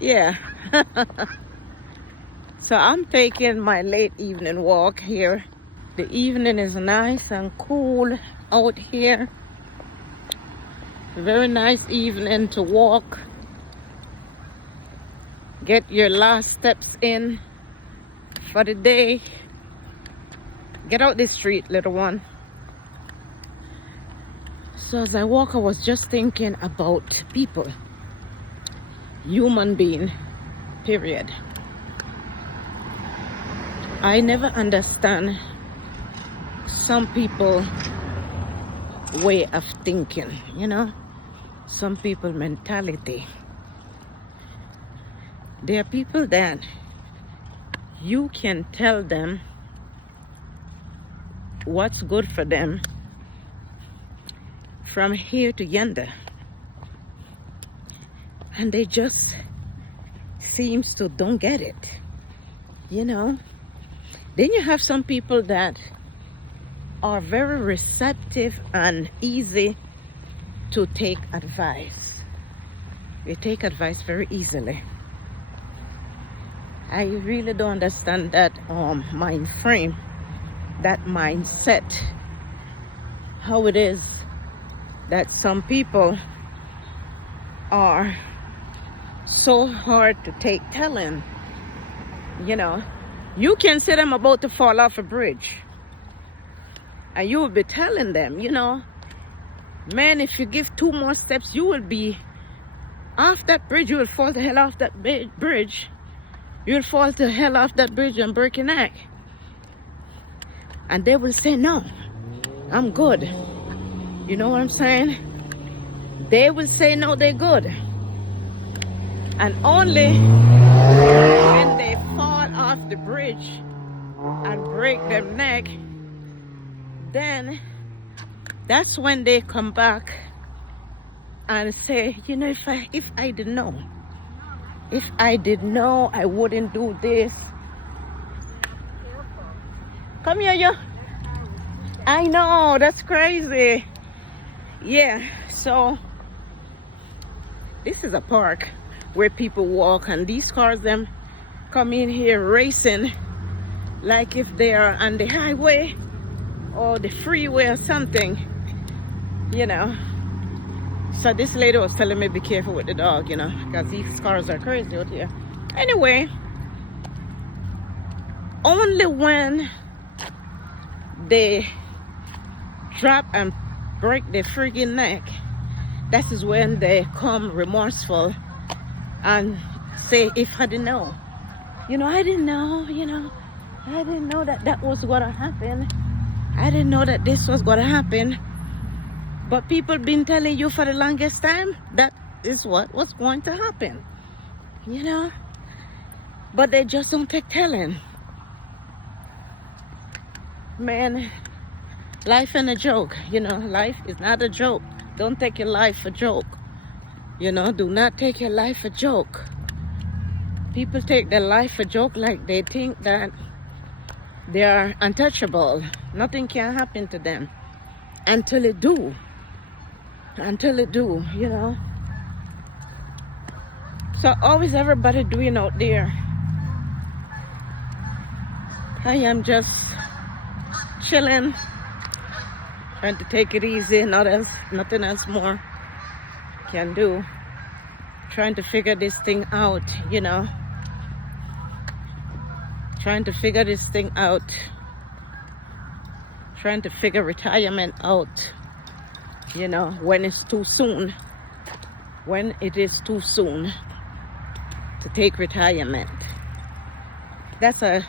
Yeah. So I'm taking my late evening walk here. The evening is nice and cool out here. Very nice evening to walk. Get your last steps in for the day. Get out the street, little one. So as I walk, I was just thinking about people. Human being, period. I never understand some people way of thinking, you know, some people mentality. There are people that you can tell them what's good for them from here to yonder, and they just seems to don't get it, you know. Then you have some people that are very receptive and easy to take advice. They take advice very easily. I really don't understand that mind frame, that mindset, how it is that some people are so hard to take telling. You know, you can see them about to fall off a bridge and you will be telling them, you know, man, if you give 2 more steps, you will be off that bridge. You will fall the hell off that bridge. You will fall the hell off that bridge and break your neck. And they will say, no, I'm good. You know what I'm saying? They will say, no, they're good. And only when they fall off the bridge and break their neck, then that's when they come back and say, you know, if I didn't know, I wouldn't do this. Come here, you. I know, that's crazy. Yeah, so this is a park where people walk, and these cars them come in here racing like if they are on the highway or the freeway or something, you know. So this lady was telling me be careful with the dog, you know, because these cars are crazy out here. Anyway, only when they drop and break their freaking neck, that is when they come remorseful and say, if I didn't know, you know, I didn't know, you know, I didn't know that that was gonna happen. I didn't know that this was gonna happen. But people been telling you for the longest time that is what was going to happen, you know. But they just don't take telling. Man, life ain't a joke, you know. Life is not a joke. Don't take your life a joke. You know, do not take your life a joke. People take their life a joke like they think that they are untouchable. Nothing can happen to them until it do. Until it do, you know. So always everybody doing out there. I am just chilling, trying to take it easy. Nothing else more can do. Trying to figure this thing out, you know. Trying to figure this thing out. Trying to figure retirement out. You know, when it's too soon. When it is too soon to take retirement. That's a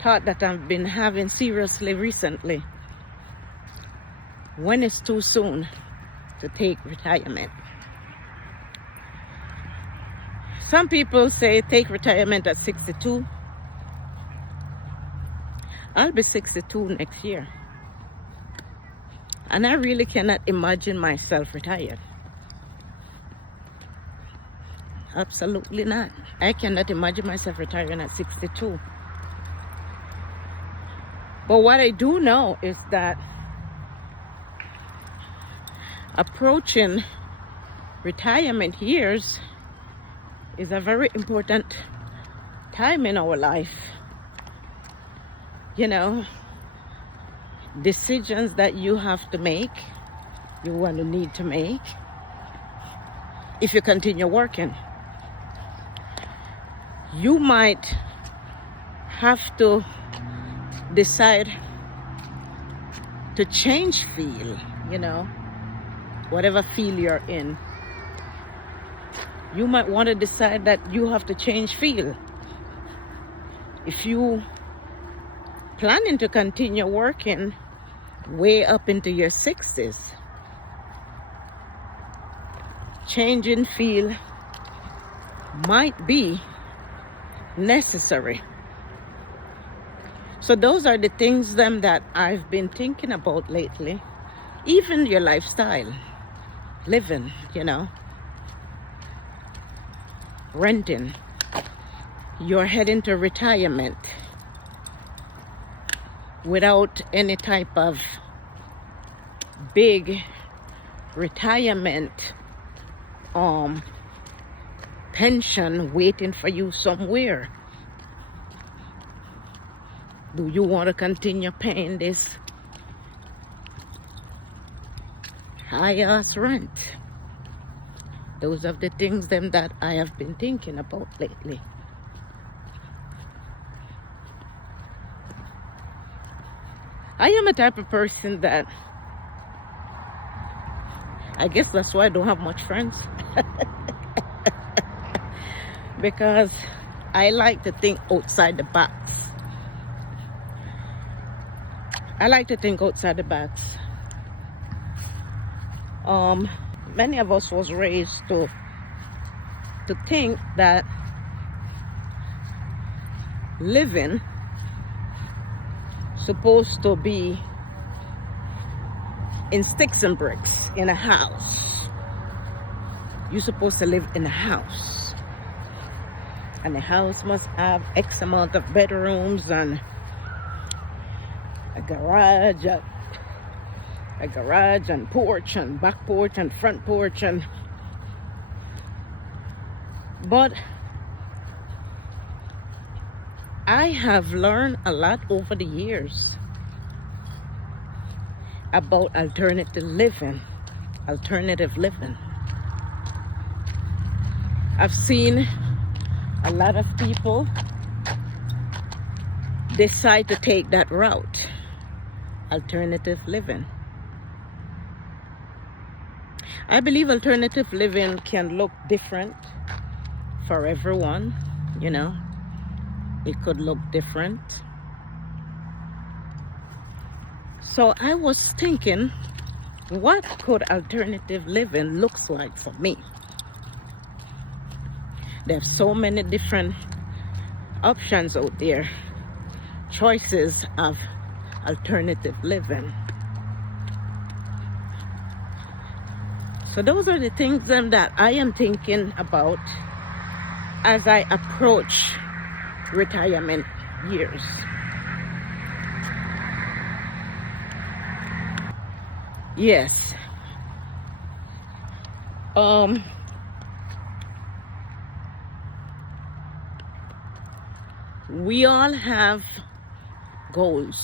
thought that I've been having seriously recently. When it's too soon to take retirement. Some people say take retirement at 62. I'll be 62 next year. And I really cannot imagine myself retired. Absolutely not. I cannot imagine myself retiring at 62. But what I do know is that approaching retirement years, is a very important time in our life. You know, decisions that you have to make, you want to need to make if you continue working. You might have to decide to change field, you know, whatever field you're in. You might want to decide that you have to change field. If you planning to continue working way up into your 60s, changing field might be necessary. So those are the things that I've been thinking about lately. Even your lifestyle, living, you know, renting, you're heading to retirement without any type of big retirement pension waiting for you somewhere. Do you want to continue paying this high-ass rent? Those are the things that I have been thinking about lately. I am a type of person that, I guess that's why I don't have much friends. Because I like to think outside the box. I like to think outside the box. Many of us was raised to think that living supposed to be in sticks and bricks in a house. You're supposed to live in a house, and the house must have X amount of bedrooms and a garage and porch and back porch and front porch. And but I have learned a lot over the years about alternative living. I've seen a lot of people decide to take that route, alternative living. I believe alternative living can look different for everyone, you know. It could look different. So I was thinking, what could alternative living looks like for me? There's so many different options out there, choices of alternative living. So those are the things that I am thinking about as I approach retirement years. Yes. We all have goals,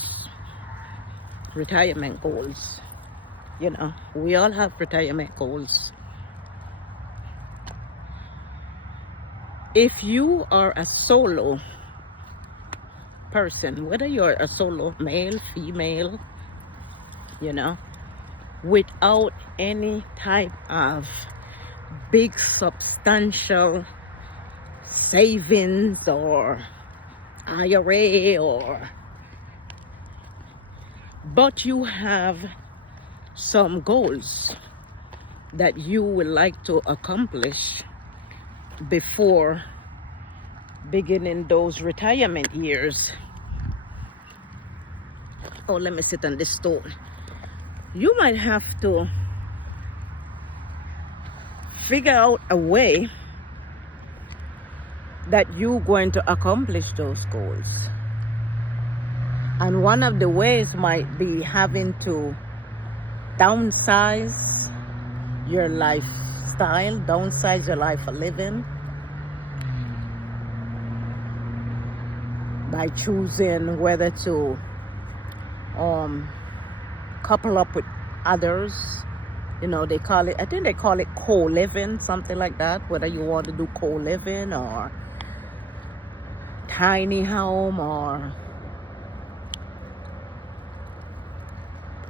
retirement goals. You know, we all have retirement goals. If you are a solo person, whether you're a solo male, female, you know, without any type of big substantial savings or IRA, but you have some goals that you would like to accomplish before beginning those retirement years. Oh, let me sit on this stool. You might have to figure out a way that you're going to accomplish those goals. And one of the ways might be having to downsize your lifestyle, downsize your life of living, by choosing whether to couple up with others. You know, they call it, I think they call it co-living, something like that. Whether you want to do co-living or tiny home or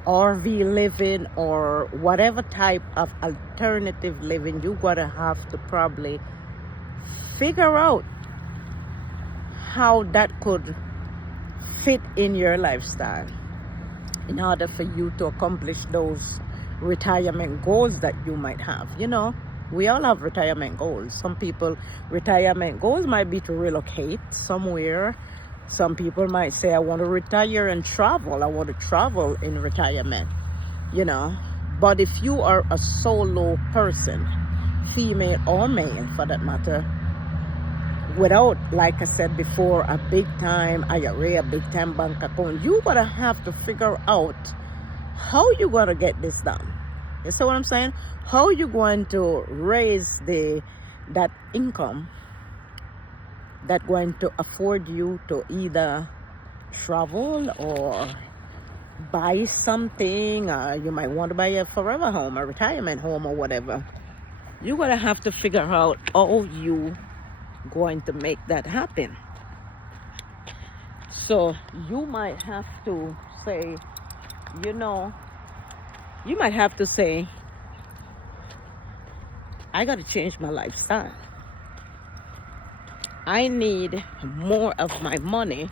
RV living or whatever type of alternative living, you gotta have to probably figure out how that could fit in your lifestyle in order for you to accomplish those retirement goals that you might have. You know, we all have retirement goals. Some people retirement goals might be to relocate somewhere. Some people might say, I want to retire and travel. I want to travel in retirement, you know. But if you are a solo person, female or male for that matter, without, like I said before, a big time IRA, a big time bank account, you gotta have to figure out how you gonna get this done. You see what I'm saying? How you going to raise that income that going to afford you to either travel or buy something. You might want to buy a forever home, a retirement home, or whatever. You're gonna have to figure out how you going to make that happen. So you might have to say, you know, you might have to say, I got to change my lifestyle. I need more of my money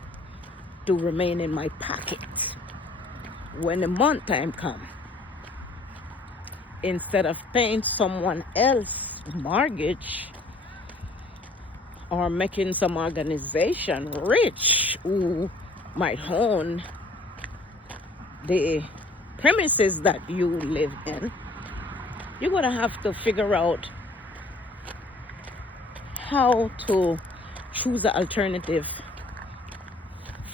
to remain in my pocket when the month time comes. Instead of paying someone else's mortgage or making some organization rich who might own the premises that you live in, you're going to have to figure out how to choose an alternative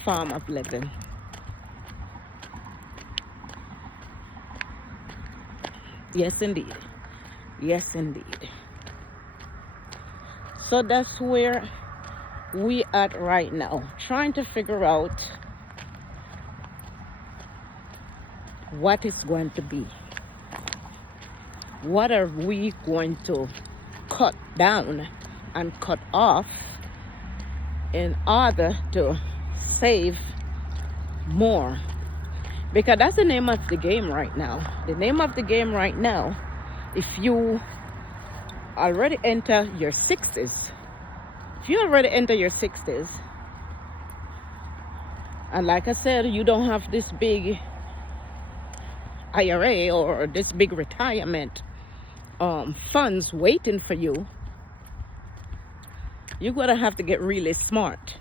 form of living. Yes, indeed. Yes, indeed. So that's where we at right now, trying to figure out what is going to be. What are we going to cut down and cut off in order to save more? Because that's the name of the game right now. The name of the game right now, if you already enter your 60s, and like I said, you don't have this big IRA or this big retirement funds waiting for you, you're gonna have to get really smart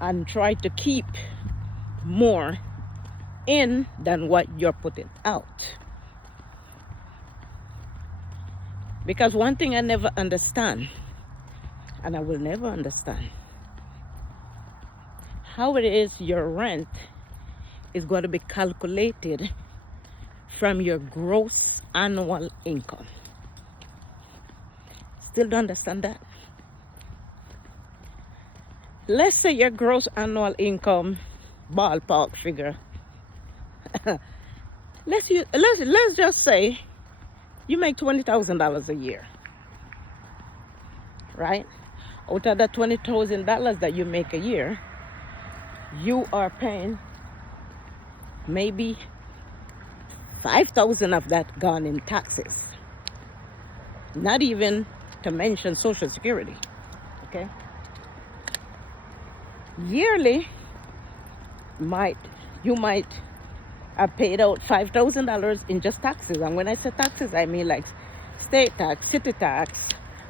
and try to keep more in than what you're putting out. Because one thing I never understand, and I will never understand, how it is your rent is going to be calculated from your gross annual income. Still don't understand that. Let's say your gross annual income, ballpark figure, let's just say you make $20,000 a year, right? Out of that $20,000 that you make a year, you are paying maybe $5,000 of that gone in taxes. Not even to mention Social Security, okay? Yearly, you might have paid out $5,000 in just taxes. And when I say taxes, I mean like state tax, city tax,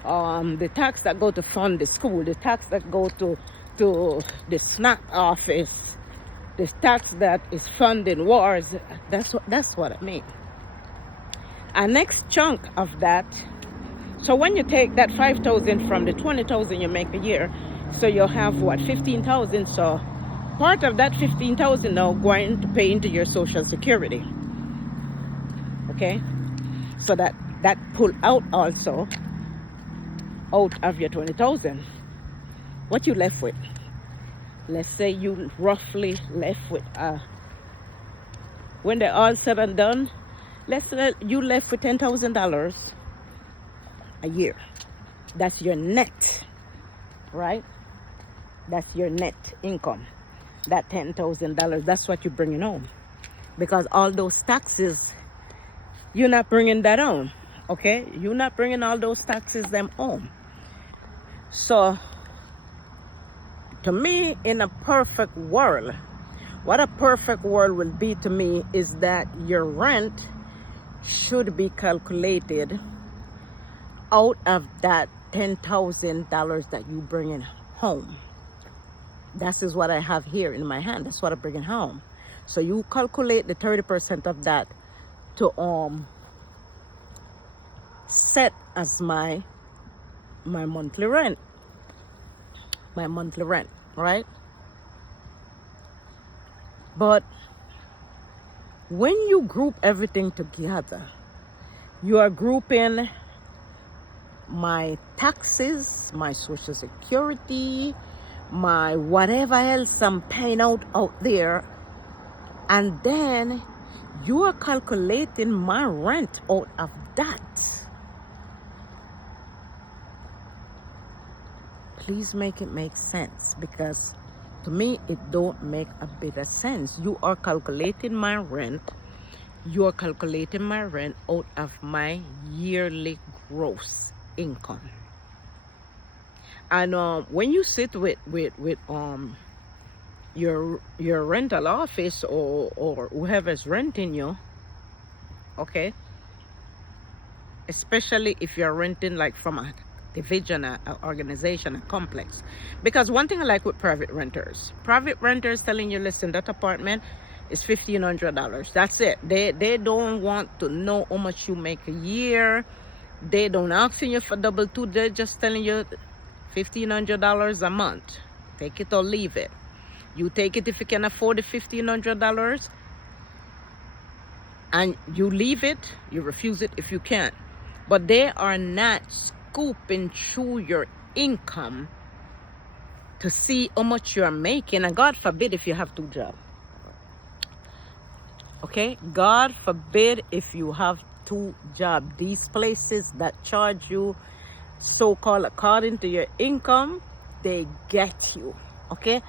the tax that go to fund the school, the tax that go to the SNAP office, the tax that is funding wars. That's what I mean. A next chunk of that. So when you take that $5,000 from the $20,000 you make a year, so you'll have what, $15,000. So part of that $15,000 now going to pay into your Social Security. Okay, so that pull out also out of your $20,000. what you left with. Let's say you roughly left with when they're all said and done, let's say you left with $10,000 a year. That's your net, right? That's your net income. That $10,000, that's what you're bringing home. Because all those taxes, you're not bringing that home, okay? You're not bringing all those taxes them home. So, to me, in a perfect world, what a perfect world will be to me is that your rent should be calculated out of that $10,000 that you bring in home. That is what I have here in my hand. That's what I bring in home. So you calculate the 30% of that to set as my monthly rent. My monthly rent, right? But when you group everything together, you are grouping my taxes, my social security, my whatever else I'm paying out there, and then you are calculating my rent out of that. Please make it make sense, because to me it don't make a bit of sense. You are calculating my rent. You are calculating my rent out of my yearly gross income. And when you sit with your rental office or whoever's renting you, okay, especially if you're renting like from a division, a organization, a complex. Because one thing I like with private renters telling you, listen, that apartment is $1,500. That's it. They don't want to know how much you make a year. They don't asking you for double two. They're just telling you $1,500 a month. Take it or leave it. You take it if you can afford the $1,500, and you leave it. You refuse it if you can't. But they are not scooping through your income to see how much you are making. And God forbid if you have two jobs. Okay? God forbid if you have two jobs. These places that charge you so-called according to your income, they get you. Okay?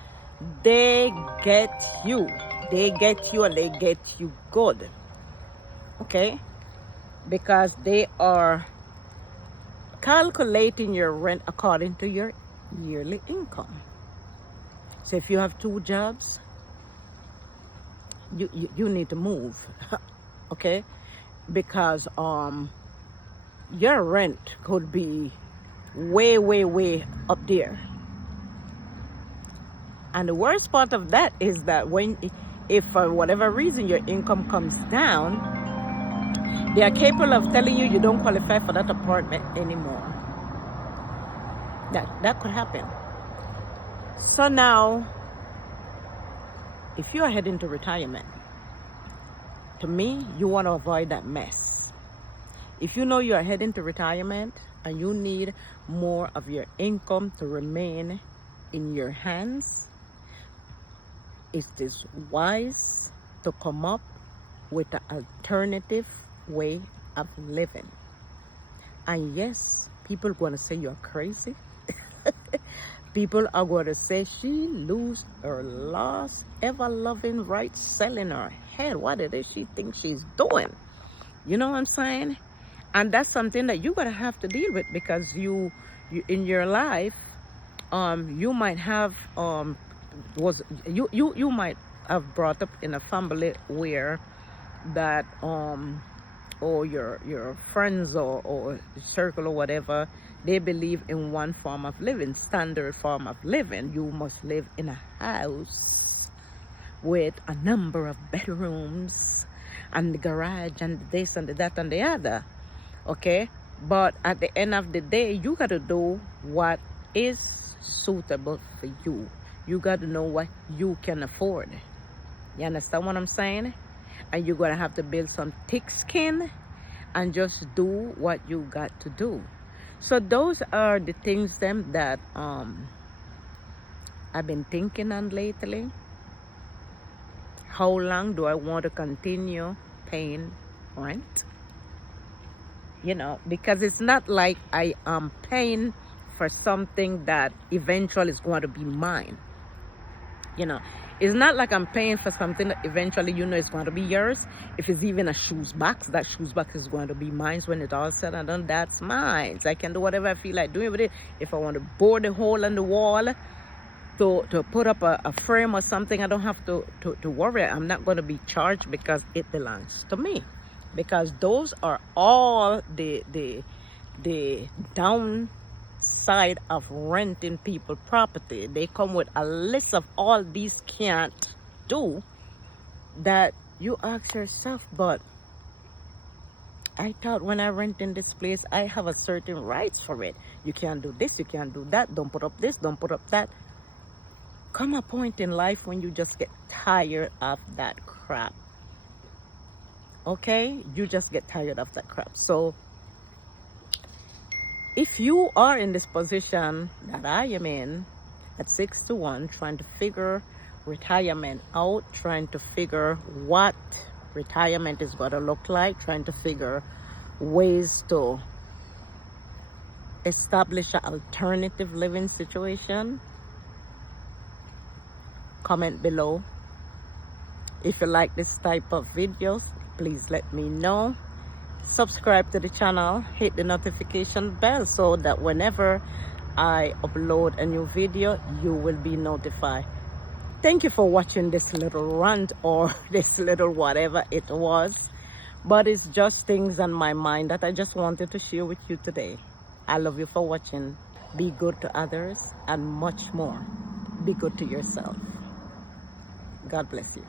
They get you. They get you, and they get you good. Okay? Because they are calculating your rent according to your yearly income. So if you have two jobs, you need to move. Okay? Because your rent could be way up there. And the worst part of that is that if for whatever reason your income comes down, they are capable of telling you you don't qualify for that apartment anymore. That could happen. So now, if you are heading to retirement, to me, you want to avoid that mess. If you know you are heading to retirement and you need more of your income to remain in your hands, it is wise to come up with an alternative way of living. And yes, people are going to say you're crazy. People are going to say she lose her lost ever-loving right selling her head. What it is she thinks she's doing? You know what I'm saying? And that's something that you're going to have to deal with, because you in your life, you might have you might have brought up in a family where that or your friends or circle or whatever, they believe in one form of living, standard form of living. You must live in a house with a number of bedrooms and the garage and this and that and the other. Okay? But at the end of the day, you got to do what is suitable for you. You got to know what you can afford. You understand what I'm saying? And you're going to have to build some thick skin and just do what you got to do. So those are the things that I've been thinking on lately. How long do I want to continue paying rent? You know, because it's not like I am paying for something that eventually is going to be mine. You know, it's not like I'm paying for something that eventually you know is going to be yours. If it's even a shoes box, that shoes box is going to be mine when it's all said and done. That's mine. So I can do whatever I feel like doing with it. If I want to bore the hole in the wall to put up a frame or something, I don't have to worry. I'm not going to be charged because it belongs to me. Because those are all the downside of renting people property. They come with a list of all these can't do that you ask yourself, but I thought when I rent in this place, I have a certain rights for it. You can't do this, you can't do that, don't put up this, don't put up that. Come a point in life when you just get tired of that crap. Okay? You just get tired of that crap. So if you are in this position that I am in at 61, trying to figure retirement out, trying to figure what retirement is going to look like, trying to figure ways to establish an alternative living situation, comment below. If you like this type of videos, please let me know. Subscribe to the channel, hit the notification bell so that whenever I upload a new video, you will be notified. Thank you for watching this little rant or this little whatever it was, but it's just things on my mind that I just wanted to share with you today. I love you for watching. Be good to others and much more. Be good to yourself. God bless you.